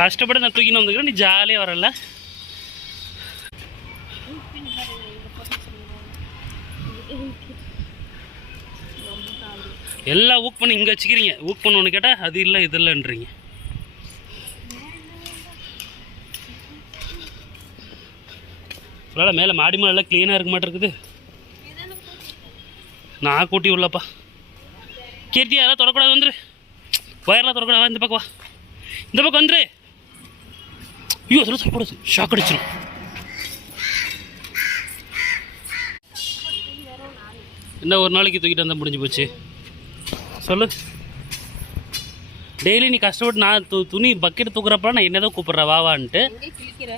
கஷ்டப்பட்டு நான் தூக்கின்னு வந்துக்கிறேன் நீ ஜாலியாக வரல எல்லாம் ஊக் பண்ணி இங்கே வச்சுக்கிறீங்க ஊக் பண்ணணும்னு கேட்டால் அது இல்லை இது இல்லைன்றீங்க ஃபுல்லாக மேலே மாடி மேலே க்ளீனாக இருக்க மாட்டேருக்குது நான் கூட்டி உள்ளப்பா கீர்த்தி அதெல்லாம் தொடக்கூடாது வந்துரு வயர்லாம் தொடக்கூடாது இந்த பக்கம் வா இந்த பக்கம் வந்துரு ஐயோ அதெல்லாம் தொடக்கூடாது ஷாக் அடிச்சிடும் என்ன ஒரு நாளைக்கு தூக்கிட்டு வந்தால் முடிஞ்சு போச்சு? சொல்லு. டெய்லி நீ கஷ்டப்பட்டு நான் து துணி பக்கெட் தூக்குறப்ப நான் என்னதான் கூப்பிட்றேன் வா வான்ட்டு. எங்கே கிழிக்கிற?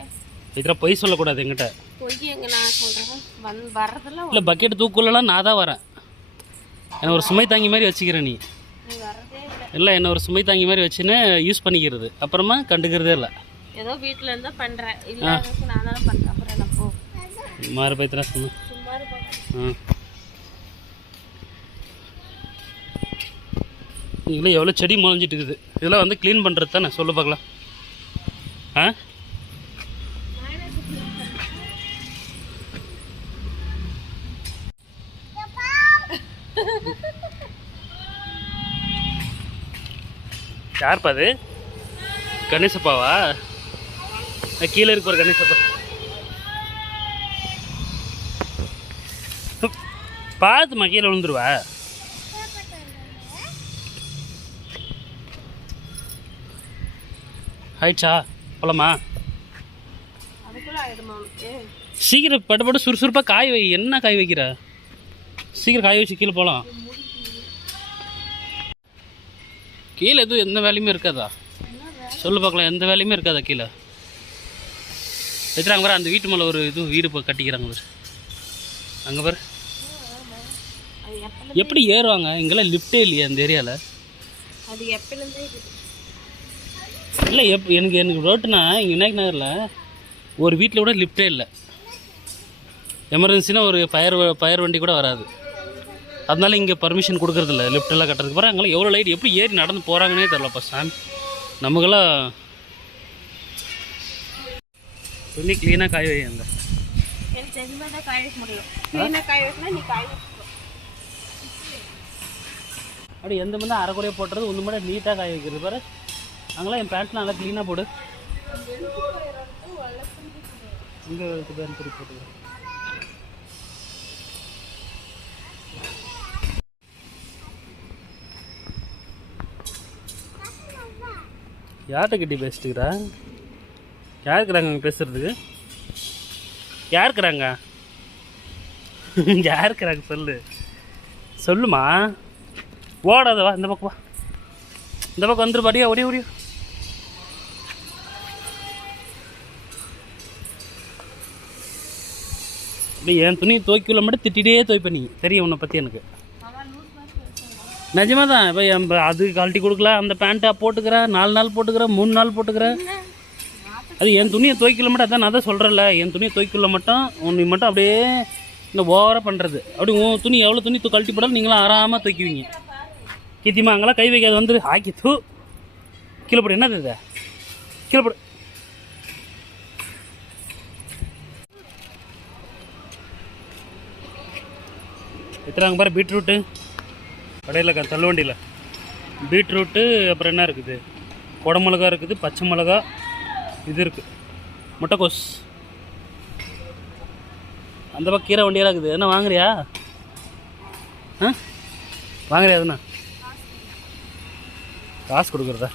இதில் பொய் சொல்லக்கூடாது என்கிட்ட. பொய் எங்க நான் சொல்றேன் வந்து வர்றதெல்லாம் இல்லை பக்கெட் தூக்குள்ளலாம் நான் தான் வரேன். என்னை ஒரு சுமை தாங்கி மாதிரி வச்சுக்கிறேன் நீ. இல்லை. என்ன ஒரு சுமை தாங்கி மாதிரி வச்சுன்னு யூஸ் பண்ணிக்கிறது. அப்புறமா கண்டுக்கிறதே இல்லை. ஏதோ வீட்டில் இருந்தால் பண்ணுறேன் இல்லாததுக்கு நான் தானே பண்ணுறேன் அப்புறம் என்ன போ. மாறு பைத்தனா சொன்ன சும்மா இருப்பேன் ஆ. இதில் எவ்வளோ செடி முளைஞ்சிட்டு இருக்குது. இதெல்லாம் வந்து க்ளீன் பண்ணுறது தானே? சொல்லு பார்க்கலாம். ஆ? யார்ப்பா அது? கணேசப்பாவா கீழே இருக்கு ஒரு கணேசப்பா பார்த்துமா கீழே விழுந்துருவா. ஆயிடுச்சா போலாமா? சீக்கிரம் படப்பட சுறுசுறுப்பாக காய் வை. என்ன காய் வைக்கிற? சீக்கிரம் காய் வச்சு கீழே போகலாம் கீழே எதுவும் எந்த வேலையுமே இருக்காதா? சொல்லு பார்க்கலாம் எந்த வேலையுமே இருக்காதா கீழே? வச்சுறாங்க பாரு அந்த வீட்டு மேலே ஒரு இது வீடு இப்போ கட்டிக்கிறாங்க பாரு. அங்கே பாரு. எப்படி ஏறுவாங்க? இங்கெல்லாம் லிஃப்ட்டே இல்லையா அந்த ஏரியாவில் அது எப்பலேருந்தே இருக்குது. இல்லை எப் எனக்கு எனக்கு ரோட்டுனா இங்கே விநாயக் நகரில் ஒரு வீட்டில் கூட லிஃப்ட்டே இல்லை. எமர்ஜென்சினா ஒரு ஃபயர் ஃபயர் வண்டி கூட வராது. அதனால இங்கே பர்மிஷன் கொடுக்குறதில்ல. லிஃப்ட்டெல்லாம் கட்டுறதுக்கு. பாரு அங்கெல்லாம் எவ்வளோ லைட் எப்படி ஏறி நடந்து போகிறாங்கன்னே தெரிலப்பா சாமி. நமக்கெல்லாம் துணி க்ளீனாக காய வைங்க எனக்கு தெரியுமா தான் காய வைக்க முடியும். க்ளீனாக காய வைக்கணும் நீ காய அப்படி எந்த மாதிரி அரைக்குறையாக போட்டுறது? ஒன்று மட்டும் நீட்டாக காய வைக்கிறது பாரு. அங்கெல்லாம் என் பேண்ட்லாம் நல்லா க்ளீனாக போடு. இங்கே பேண்ட் திருப்பி போட்டுக்கிறேன் யார்கிட்ட கட்டி பேசிட்டுக்கிறா யார் இருக்கிறாங்க அங்கே பேசுறதுக்கு? யார் இருக்கிறாங்க யார் இருக்கிறாங்க சொல்லு. சொல்லுமா? ஓடாத வா இந்த பக்கம் வா. இந்த பக்கம் வந்துரு பாடியா ஓடியா ஓடியா. இல்லை என் துணி துவைக்கல மட்டும் திட்டிகிட்டே துவைப்ப நீ. தெரியும் உன்னை பற்றி எனக்கு. நிஜமாக தான் இப்போ என் அது கழட்டி கொடுக்கல அந்த பேண்ட்டை போட்டுக்கிறேன் நாலு நாள் போட்டுக்கிறேன் மூணு நாள் போட்டுக்கிறேன் அது என் துணியை துவைக்கல மட்டும் அதான் நான் தான் சொல்கிறேன்ல என் துணியை துவைக்கல மட்டும் உன்னை மட்டும் அப்படியே இந்த ஓவராக பண்ணுறது அப்படி உன் துணி எவ்வளோ துணி து- கழட்டி போடாலும் நீங்களும் ஆறாமல் துவைக்குவீங்க. கீத்திமா அங்கெல்லாம் கை வைக்காது வந்து ஆக்கி தூ. கீழே போடு என்னது இது? கீழே போடு. எத்தனாங்க பாரு பீட்ரூட்டு. கடையில் தள்ளுவண்டியில். பீட்ரூட்டு அப்புறம் என்ன இருக்குது? குடமிளகா இருக்குது பச்சை மிளகா. இது இருக்குது முட்டைக்கோஸ். அந்த பக்கம் கீரை வண்டியெல்லாம் இருக்குது. என்ன வாங்குறியா? ஆ? வாங்குறியா எதுனா? காசு கொடுக்குறதா?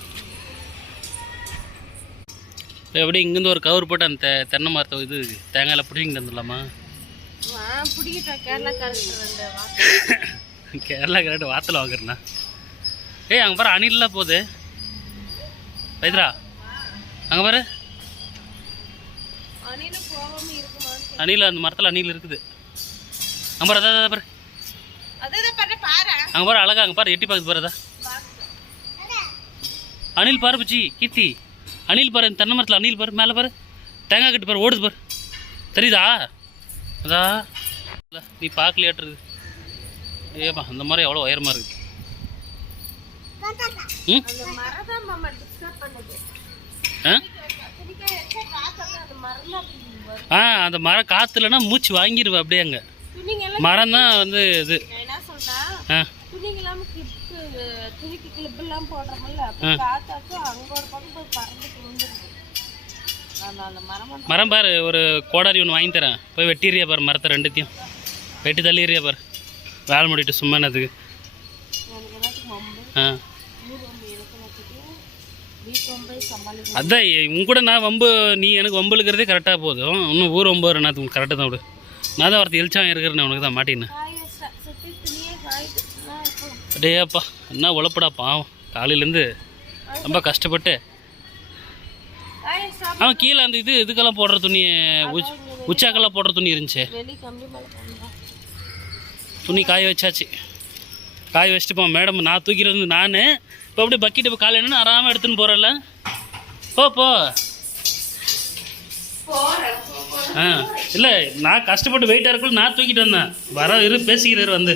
எப்படி இங்கேருந்து ஒரு கவர் போட்டு அந்த தென்னை மரத்தை இது தேங்காயில் பிடிங்கிட்டு வந்துடலாமா? கேரளா கரெக்ட் வாத்தில் வாங்குறேண்ணா ஏய் அங்கே பாரு அணில்லாம் போகுது. வைத்ரா அங்கே பாரு. அணில் அந்த மரத்தில் அணில் இருக்குது. அங்கே பாரு. அதான் பாரு அதான் அங்கே பாரு அழகா அங்கே பாரு எட்டி பார்க்குது பாரு அதா. அணில் பாரு பிச்சி கீர்த்தி. அணில் பாரு தென்னை மரத்தில் அணில் பாரு மேலே பாரு. தேங்காய் கட்டு பாரு ஓடுது பாரு. தெரியுதா? அதா. நீ பார்க்கலையாட்டுருது ஏப்பா அந்த மாதிரி எவ்வளோ உயரமாக இருக்குது ம் அந்த மரம் தான் மாமா டிஸ்டர்ப் பண்ணுது ஆ மரம்லாம் அப்படி வரும் ஆ அந்த மரம் காற்றுலனா மூச்சு வாங்கிடுவேன் அப்படியே அங்கே. மரம் தான் வந்து இது. ஆ. துணிக்கு போடுறோம்ல காத்தாச்சும் அங்க ஒரு பக்கம் போய் மரம் பாரு ஒரு கோடாரி ஒன்று வாங்கி தரேன். போய் வெட்டிடுறியா பாரு மரத்தை ரெண்டுத்தையும். வெட்டி தள்ளிடுறியா பாரு. வேலை முடிட்டு சும்மா என்னதுக்கு ஆ ஊர் வம்பு எனக்கு வச்சுட்டு வீட்டு வம்பை சமாளிக்க அதான் உன் கூட நான் வம்பு நீ எனக்கு வம்பு இழுக்கிறதே கரெக்டாக போதும். இன்னும் ஊர் வம்பு வர நான் கரெக்டாக தான் விடு. நான் தான் ஒருத்தர் எழுச்சான் இருக்கிறேன் உனக்கு தான் மாட்டின்னு காய அடேப்பா என்ன உழப்படா பாவம். காலையிலேருந்து ரொம்ப கஷ்டப்பட்டு. ஆ அவன் கீழே அந்த இது இதுக்கெல்லாம் போடுற துணி உச் உச்சாக்கெல்லாம் போடுற துணி இருந்துச்சு. துணி காய வச்சாச்சு. காய வச்சுட்டு மேடம் நான் தூக்கிறது நான் இப்போ அப்படியே பக்கெட்டு இப்போ காலை என்ன ஆறாமல் எடுத்துன்னு போகிறேன்ல போ போ. ஆ இல்லை நான் கஷ்டப்பட்டு வெயிட்டாக இருக்கல நான் தூக்கிட்டு வந்தேன். வர இரு பேசிக்கிறேன் வந்து.